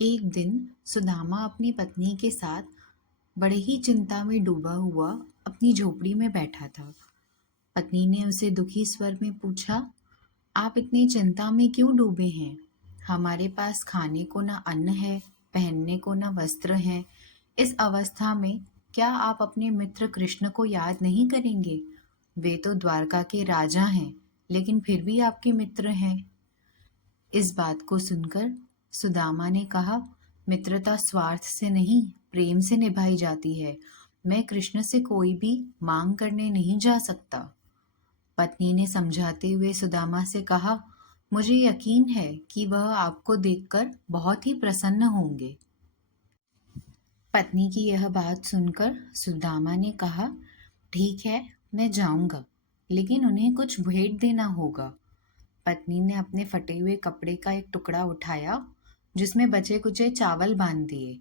एक दिन सुदामा अपनी पत्नी के साथ बड़े ही चिंता में डूबा हुआ अपनी झोपड़ी में बैठा था। पत्नी ने उसे दुखी स्वर में पूछा, आप इतनी चिंता में क्यों डूबे हैं? हमारे पास खाने को ना अन्न है, पहनने को ना वस्त्र है। इस अवस्था में क्या आप अपने मित्र कृष्ण को याद नहीं करेंगे? वे तो द्वारका के राजा हैं, लेकिन फिर भी आपके मित्र हैं। इस बात को सुनकर सुदामा ने कहा, मित्रता स्वार्थ से नहीं, प्रेम से निभाई जाती है। मैं कृष्ण से कोई भी मांग करने नहीं जा सकता। पत्नी ने समझाते हुए सुदामा से कहा, मुझे यकीन है कि वह आपको देखकर बहुत ही प्रसन्न होंगे। पत्नी की यह बात सुनकर सुदामा ने कहा, ठीक है, मैं जाऊंगा, लेकिन उन्हें कुछ भेंट देना होगा। पत्नी ने अपने फटे हुए कपड़े का एक टुकड़ा उठाया, जिसमें बचे कुचे चावल बांध दिए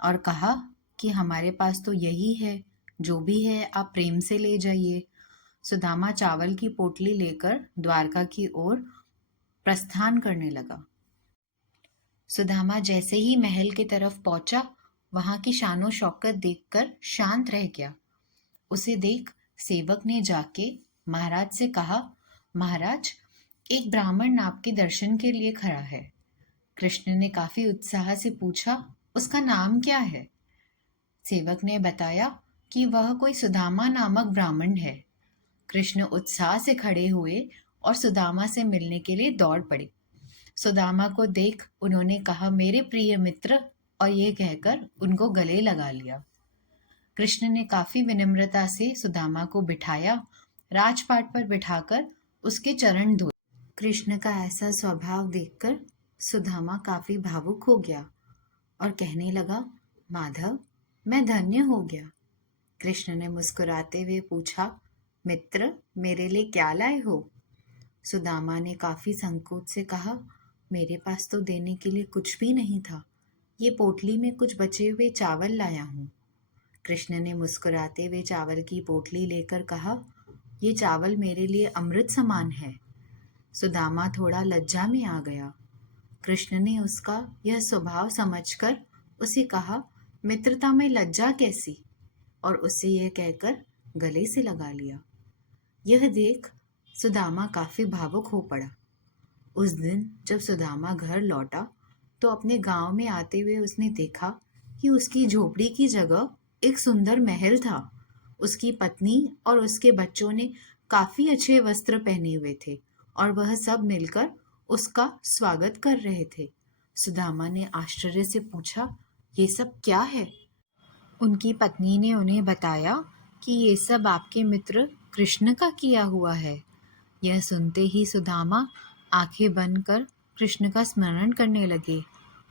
और कहा कि हमारे पास तो यही है, जो भी है आप प्रेम से ले जाइए। सुदामा चावल की पोटली लेकर द्वारका की ओर प्रस्थान करने लगा। सुदामा जैसे ही महल की तरफ पहुंचा, वहां की शानो शौकत देखकर शांत रह गया। उसे देख सेवक ने जाके महाराज से कहा, महाराज, एक ब्राह्मण आपके दर्शन के लिए खड़ा है। कृष्ण ने काफी उत्साह से पूछा, उसका नाम क्या है? सेवक ने बताया कि वह कोई सुदामा नामक ब्राह्मण है। कृष्ण उत्साह से खड़े हुए और सुदामा से मिलने के लिए दौड़ पड़े। सुदामा को देख उन्होंने कहा, मेरे प्रिय मित्र, और ये कहकर उनको गले लगा लिया। कृष्ण ने काफी विनम्रता से सुदामा को बिठाया, राजपाट पर बिठाकर उसके चरण धोए। कृष्ण का ऐसा स्वभाव देखकर सुदामा काफी भावुक हो गया और कहने लगा, माधव, मैं धन्य हो गया। कृष्ण ने मुस्कुराते हुए पूछा, मित्र, मेरे लिए क्या लाए हो? सुदामा ने काफी संकोच से कहा, मेरे पास तो देने के लिए कुछ भी नहीं था। ये पोटली में कुछ बचे हुए चावल लाया हूँ। कृष्ण ने मुस्कुराते हुए चावल की पोटली लेकर कहा, ये चावल मेरे लिए अमृत समान है। सुदामा थोड़ा लज्जा में आ गया। कृष्ण ने उसका यह स्वभाव समझकर उसे कहा, मित्रता में लज्जा कैसी? और उससे यह कहकर गले से लगा लिया। यह देख सुदामा काफी भावुक हो पड़ा। उस दिन जब सुदामा घर लौटा तो अपने गांव में आते हुए उसने देखा कि उसकी झोपड़ी की जगह एक सुंदर महल था। उसकी पत्नी और उसके बच्चों ने काफी अच्छे वस्त्र पहने हुए थे और वह सब मिलकर उसका स्वागत कर रहे थे। सुदामा ने आश्चर्य से पूछा, ये सब क्या है? उनकी पत्नी ने उन्हें बताया कि ये सब आपके मित्र कृष्ण का किया हुआ है। यह सुनते ही सुदामा आंखें बंद कर कृष्ण का स्मरण करने लगे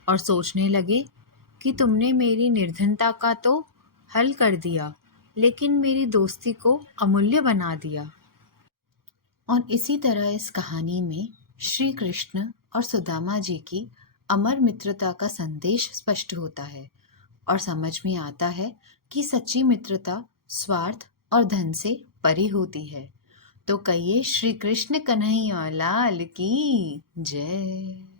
और सोचने लगे कि तुमने मेरी निर्धनता का तो हल कर दिया, लेकिन मेरी दोस्ती को अमूल्य बना दिया। और इसी तरह इस कहानी में श्री कृष्ण और सुदामा जी की अमर मित्रता का संदेश स्पष्ट होता है और समझ में आता है कि सच्ची मित्रता स्वार्थ और धन से परे होती है। तो कहिए, श्री कृष्ण कन्हैया लाल की जय।